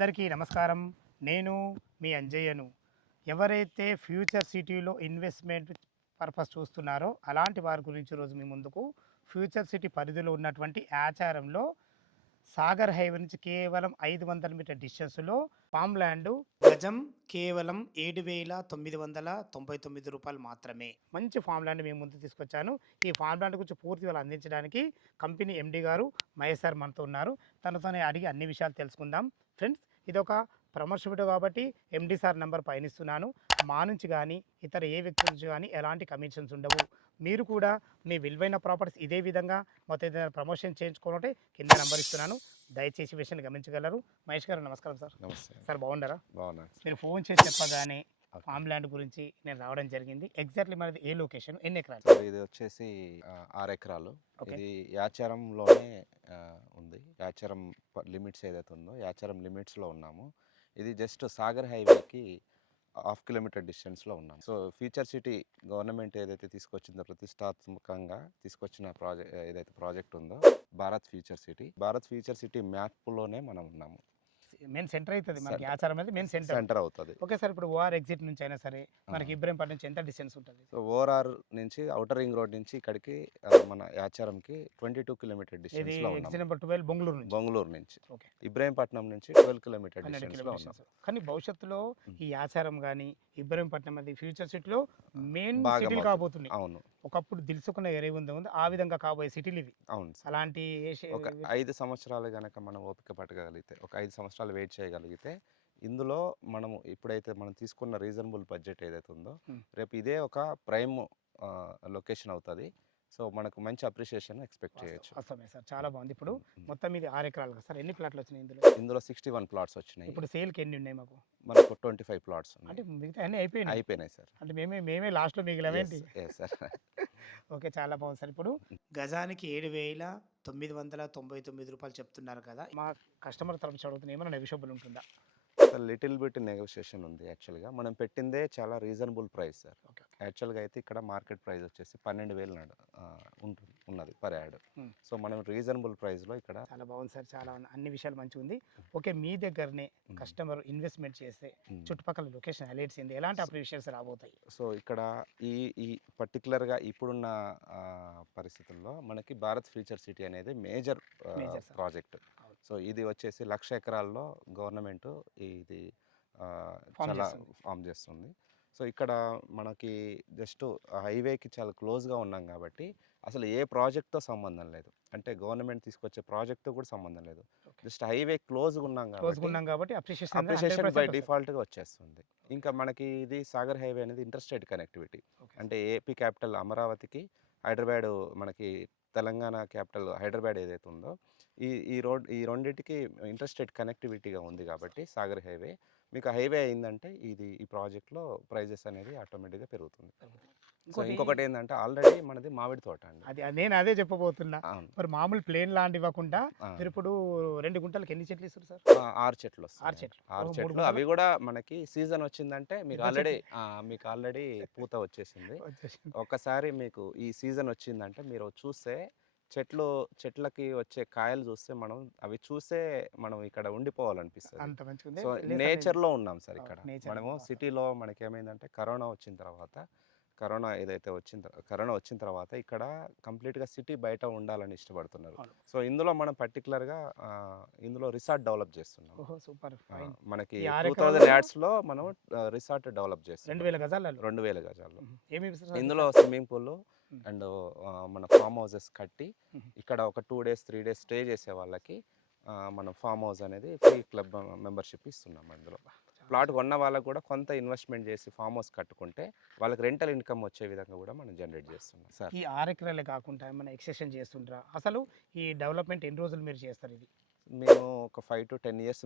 అందరికీ నమస్కారం. నేను మీ అంజయ్యను. ఎవరైతే ఫ్యూచర్ సిటీలో ఇన్వెస్ట్మెంట్ పర్పస్ చూస్తున్నారో అలాంటి వారి గురించి ఈరోజు మీ ముందుకు ఫ్యూచర్ సిటీ పరిధిలో ఉన్నటువంటి ఆచారంలో సాగర్ హైవే నుంచి కేవలం 500 మీటర్ డిస్టెన్స్లో ఫామ్ ల్యాండ్ గజం కేవలం 7,999 రూపాయలు మాత్రమే. మంచి ఫామ్ ల్యాండ్ మేము ముందు తీసుకొచ్చాను. ఈ ఫామ్ ల్యాండ్ గురించి పూర్తి వివరాలు అందించడానికి కంపెనీ ఎండి గారు మహేష్ సార్ మనతో ఉన్నారు. తనతోనే అడిగి అన్ని విషయాలు తెలుసుకుందాం. ఫ్రెండ్స్, ఇదొక ప్రమోషన్ వీడియో కాబట్టి ఎండి సార్ నెంబర్ పైన ఇస్తున్నాను. మా నుంచి కానీ ఇతర ఏ వ్యక్తి నుంచి కానీ ఎలాంటి కమిషన్స్ ఉండవు. మీరు కూడా మీ విలువైన ప్రాపర్టీస్ ఇదే విధంగా మొత్తం ఏదైనా ప్రమోషన్ చేయించుకోవాలంటే కింద నెంబర్ ఇస్తున్నాను. దయచేసి విషయాన్ని గమనించగలరు. మహేష్ గారు నమస్కారం సార్. నమస్తే సార్ బాగుండారా? బాగున్నాను. మీరు ఫోన్ చేసి చెప్పగానే ఫామ్ ల్యాండ్ గురించి నేను రావడం జరిగింది. ఎగ్జాక్ట్లీ మనది ఏ లొకేషన్, ఎన్ని ఎకరాలు? సార్ ఇది వచ్చేసి 6 ఎకరాలు. ఓకే. ఇది యాచారంలోనే ఉంది. యాచారం లిమిట్స్ ఏదైతే ఉందో యాచారం లిమిట్స్లో ఉన్నాము. ఇది జస్ట్ సాగర్ హైవేకి 1/2 కిలోమీటర్ డిస్టెన్స్లో ఉన్నాం. సో ఫ్యూచర్ సిటీ గవర్నమెంట్ ఏదైతే తీసుకొచ్చిందో ప్రతిష్టాత్మకంగా తీసుకొచ్చిన ఏదైతే ప్రాజెక్ట్ ఉందో భారత్ ఫ్యూచర్ సిటీ మ్యాప్లోనే మనం ఉన్నాము. మెయిన్ సెంటర్ అవుతుంది మనకి ఆచారం అనేది మెయిన్ సెంటర్ అవుతుంది. ఓకే సార్, ఇప్పుడు ఓఆర్ ఎగ్జిట్ నుంచి అయినా సరే మనకి ఇబ్రహీంపట్నం నుంచి ఎంత డిస్టెన్స్ ఉంటుంది? సో ఓఆర్ఆర్ నుంచి ఔటర్ రింగ్ రోడ్ నుంచి ఇక్కడికి మన యాచారంకి 22 కిలోమీటర్ డిస్టెన్స్లో ఉన్నాం. ఎగ్జిట్ నెంబర్ 12 బొంగళూరు నుంచి. ఓకే. ఇబ్రహీంపట్నం నుంచి 12 కిలోమీటర్ డిస్టెన్స్లో ఉన్నాం. కానీ భవిష్యత్తులో ఈ ఆచారం కానీ ఇబ్రహీంపట్నం అది ఫ్యూచర్ సిటీలో మెయిన్ బాగా సిటీలు కాబోతున్నాయి. అవును, ఒకప్పుడు దిల్సుకున్న ఏరియా ఉంది ఆ విధంగా కాబోయే సిటీలు ఇవి. అవును సార్. అలాంటి ఒక 5 సంవత్సరాలు కనుక మనం ఓపిక పట్టగలిగితే, ఒక 5 సంవత్సరాలు వెయిట్ చేయగలిగితే, ఇందులో మనము ఇప్పుడైతే మనం తీసుకున్న రీజనబుల్ బడ్జెట్ ఏదైతే ఉందో రేపు ఇదే ఒక ప్రైమ్ లొకేషన్ అవుతుంది. సో మనకు మంచి అప్రిషియేషన్ ఎక్స్పెక్ట్ చేయొచ్చు. వస్తామే సార్, చాలా బాగుంది. ఇప్పుడు మొత్తం ఇది 6 ఎకరాలు కదా సార్, ఎన్ని ప్లాట్లు వచ్చినాయి ఇందులో 61 ప్లాట్స్ వచ్చినాయి. ఇప్పుడు సేల్కి ఎన్ని ఉన్నాయి మాకు? మనకు 25 ప్లాట్స్ అంటే మిగతా అన్నీ అయిపోయినాయి సార్. అంటే మేమే లాస్ట్లో మిగిలినవేంటి? సార్. ఓకే, చాలా బాగుంది సార్. ఇప్పుడు గజానికి 7,999 రూపాయలు చెప్తున్నారు కదా, మా కస్టమర్ తరఫు అడుగుతున్న ఏమైనా నెగోషియబుల్ ఉంటుందా? సార్ లిటిల్ బిట్ నెగోషియేషన్ ఉంది. యాక్చువల్గా మనం పెట్టిందే చాలా రీజనబుల్ ప్రైస్ సార్. ఓకే. యాక్చువల్గా అయితే ఇక్కడ మార్కెట్ ప్రైస్ వచ్చేసి 12,000 ఉన్నది పర్ యాడ్. సో మనం రీజనబుల్ ప్రైస్లో ఇక్కడ. చాలా బాగుంది సార్, చాలా అన్ని విషయాలు మంచిగా ఉంది. ఓకే, మీ దగ్గరనే కస్టమర్ ఇన్వెస్ట్మెంట్ చేస్తే చుట్టుపక్కల లొకేషన్ హైలైట్స్ ఏంది, ఎలాంటి అప్రిషియేషన్స్ రాబోతాయి? సో ఇక్కడ ఈ పర్టికులర్గా ఇప్పుడున్న పరిస్థితుల్లో మనకి భారత్ ఫ్యూచర్ సిటీ అనేది మేజర్ ప్రాజెక్ట్. సో ఇది వచ్చేసి 1,00,000 ఎకరాల్లో గవర్నమెంట్ ఇది చాలా ఫామ్ చేస్తుంది. సో ఇక్కడ మనకి జస్ట్ హైవేకి చాలా క్లోజ్గా ఉన్నాం కాబట్టి అసలు ఏ ప్రాజెక్ట్తో సంబంధం లేదు. అంటే గవర్నమెంట్ తీసుకొచ్చే ప్రాజెక్ట్తో కూడా సంబంధం లేదు. జస్ట్ హైవే క్లోజ్గా ఉన్నాం కాబట్టి అప్రిషియేషన్ బై డిఫాల్ట్గా వచ్చేస్తుంది. ఇంకా మనకి ఇది సాగర్ హైవే అనేది ఇంటర్స్టేట్ కనెక్టివిటీ. అంటే ఏపీ క్యాపిటల్ అమరావతికి, హైదరాబాద్ మనకి తెలంగాణ క్యాపిటల్ హైదరాబాద్ ఏదైతే ఉందో ఈ రెండింటికి ఇంటర్స్టేట్ కనెక్టివిటీగా ఉంది కాబట్టి సాగర్ హైవే. మీకు హైవే అయిందంటే ఈ ప్రాజెక్ట్లో ప్రైజెస్ అనేది ఆటోమేటిక్గా పెరుగుతుంది. సో ఇంకొకటి ఏంటంటే ఆల్రెడీ మనది మామిడి తోట అండి. నేను అదే చెప్పబోతున్నా. మరి మామూలు ప్లేన్ లాంటి ఇవ్వకుండా మీరు ఇప్పుడు 2 గుంటలకు ఎన్ని చెట్లు ఇస్తారు సార్? 6 చెట్లు వస్తాయి. 6 చెట్లు. అవి కూడా మనకి సీజన్ వచ్చిందంటే మీకు ఆల్రెడీ పూత వచ్చేసింది. ఒకసారి మీకు ఈ సీజన్ వచ్చిందంటే మీరు చూస్తే చెట్లకి వచ్చే కాయలు చూస్తే అవి చూసే మనం ఇక్కడ ఉండిపోవాలనిపిస్తుంది. సో నేచర్లో ఉన్నాం సార్. ఇక్కడ మనము సిటీలో మనకి ఏమైందంటే కరోనా వచ్చిన తర్వాత ఇక్కడ కంప్లీట్గా సిటీ బయట ఉండాలని ఇష్టపడుతున్నారు. సో ఇందులో మనం పర్టికులర్గా ఇందులో రిసార్ట్ డెవలప్ చేస్తున్నాం. మనకి 2000 యార్డ్స్లో మనం రిసార్ట్ డెవలప్ చేస్తున్నాం. 2,000 గజాల్లో. ఇందులో స్విమ్మింగ్ పూల్ అండ్ మన ఫామ్ హౌసెస్ కట్టి ఇక్కడ ఒక 2 days 3 days స్టే చేసే వాళ్ళకి మనం ఫామ్ హౌస్ అనేది ఫ్రీ క్లబ్ మెంబర్షిప్ ఇస్తున్నాం. అందులో ప్లాట్ కొన్న వాళ్ళకు కూడా కొంత ఇన్వెస్ట్మెంట్ చేసి ఫామ్ హౌస్ కట్టుకుంటే వాళ్ళకి రెంటల్ ఇన్కమ్ వచ్చే విధంగా కూడా మనం జనరేట్ చేస్తున్నాం సార్. ఈ 6 ఎకరాలే కాకుండా ఏమైనా ఎక్స్టెన్షన్ చేస్తుంటారా? అసలు ఈ డెవలప్మెంట్ ఎన్ని రోజులు మీరు చేస్తారు? ఇది మేము ఒక 5 to 10 years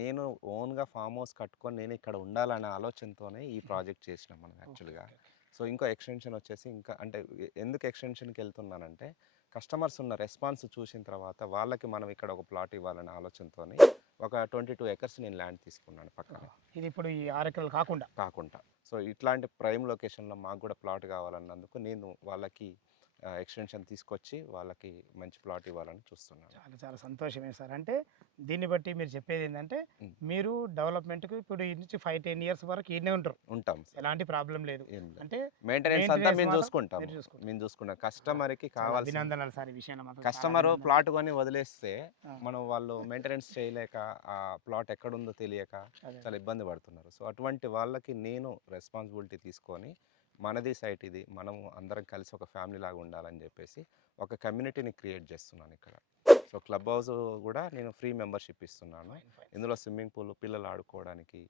నేను ఓన్గా ఫామ్ హౌస్ కట్టుకొని నేను ఇక్కడ ఉండాలనే ఆలోచనతోనే ఈ ప్రాజెక్ట్ చేసినాం మనం యాక్చువల్గా. సో ఇంకో ఎక్స్టెన్షన్ వచ్చేసి అంటే ఎందుకు ఎక్స్టెన్షన్కి వెళ్తున్నానంటే కస్టమర్స్ ఉన్న రెస్పాన్స్ చూసిన తర్వాత వాళ్ళకి మనం ఇక్కడ ఒక ప్లాట్ ఇవ్వాలనే ఆలోచనతో ఒక 22 acres నేను ల్యాండ్ తీసుకున్నాను పక్కన. ఇది ఇప్పుడు ఈ 6 ఎకరాలు కాకుండా సో ఇట్లాంటి ప్రైమ్ లొకేషన్లో మాకు కూడా ప్లాట్ కావాలన్నందుకు నేను వాళ్ళకి ఎక్స్టెన్షన్ తీసుకొచ్చి వాళ్ళకి మంచి ప్లాట్ ఇవ్వాలని చూస్తున్నాను. చాలా చాలా సంతోషమే సార్. అంటే దీన్ని బట్టి మీరు చెప్పేది ఏంటంటే ఉమ్. మీరు డెవలప్మెంట్కి ఇప్పుడు ఈ నుంచి 5-10 ఇయర్స్ వరకు ఈయనే ఉంటారు, ఉంటాం సార్. ఎలాంటి ప్రాబ్లం లేదు. ఏం లేదు. అంటే మెయింటెనెన్స్ అంతా maintenance మేము మాత్రం చూసుకుంటాం. మీరు చూసుకుంటారు. మేము చూసుకుంటాం. కస్టమర్కి చాలా కావాల్సిన అభినందనలు సార్, ఈ విషయంలో మాత్రం చాలా కస్టమర్ అభినందనలు. ప్లాట్ కొని వదిలేస్తే ఆ, మనం వాళ్ళు మెయింటెనెన్స్ చేయలేక ఆ ప్లాట్ ఎక్కడుందో తెలియక అదే. చాలా ఇబ్బంది పడుతున్నారు. సో అటువంటి వాళ్ళకి నేను రెస్పాన్సిబిలిటీ తీసుకొని మనది సైట్ ఇది, మనము అందరం కలిసి ఒక ఫ్యామిలీ లాగా ఉండాలని చెప్పేసి ఒక కమ్యూనిటీని క్రియేట్ చేస్తున్నాను ఇక్కడ. సో క్లబ్ హౌస్ కూడా నేను ఫ్రీ మెంబర్షిప్ ఇస్తున్నాను. Fine, fine. ఇందులో స్విమ్మింగ్ పూల్, పిల్లలు ఆడుకోవడానికి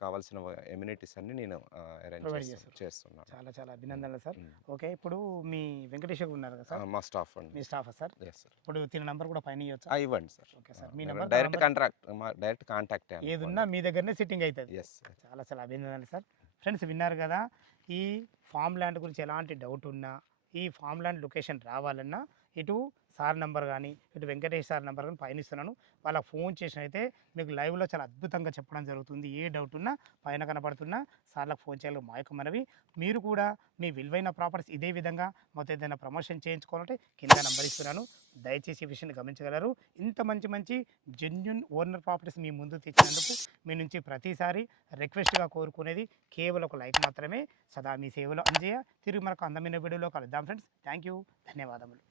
కావాల్సిన ఎమ్యూనిటీస్ అన్ని నేను Provide అరేంజ్ చేస్తారు. చేస్తున్నాను. చాలా చాలా అభినందనలు సార్. ఉమ్. ఓకే, ఇప్పుడు మీ వెంకటేష్ గారు ఉన్నారు కదా సార్, మా స్టాఫ్ అండి. మీ స్టాఫ్ సార్, ఎస్ సార్. ఇప్పుడు తిన నంబర్ కూడా పైన ఇవ్వచ్చు. ఇవ్వండి సార్. ఓకే సార్, మీ నెంబర్ డైరెక్ట్ కాంటాక్ట్ ఏదున్నా మీ దగ్గరనే సిట్టింగ్ అవుతుంది. ఎస్. చాలా చాలా అభినందనలు సార్. ఫ్రెండ్స్ విన్నారు కదా, ఈ ఫామ్ ల్యాండ్ గురించి ఎలాంటి డౌట్ ఉన్నా, ఈ ఫామ్ ల్యాండ్ లొకేషన్ రావాలన్నా ఇటు సార్ నెంబర్ కానీ ఇటు వెంకటేష్ సార్ నెంబర్ కానీ పైన ఇస్తున్నాను, వాళ్ళకి ఫోన్ చేసినైతే మీకు లైవ్లో చాలా అద్భుతంగా చెప్పడం జరుగుతుంది. ఏ డౌట్ ఉన్నా పైన కనపడుతున్నా సార్లకు ఫోన్ చేయాలి మా యొక్క మనవి. మీరు కూడా మీ విలువైన ప్రాపర్టీస్ ఇదే విధంగా మొత్తం ఏదైనా ప్రమోషన్ చేయించుకోవాలంటే కింద నెంబర్ ఇస్తున్నాను, దయచేసి ఈ విషయాన్ని గమనించగలరు. ఇంత మంచి మంచి జెన్యున్ ఓనర్ ప్రాపర్టీస్ మీ ముందు తెచ్చినందుకు మీ నుంచి ప్రతిసారి రిక్వెస్ట్గా కోరుకునేది కేవలం ఒక లైక్ మాత్రమే. సదా మీ సేవలో అంజయ్య. తిరిగి మనకు అందమైన వీడియోలో కలుద్దాం ఫ్రెండ్స్. థ్యాంక్ యూ, ధన్యవాదములు.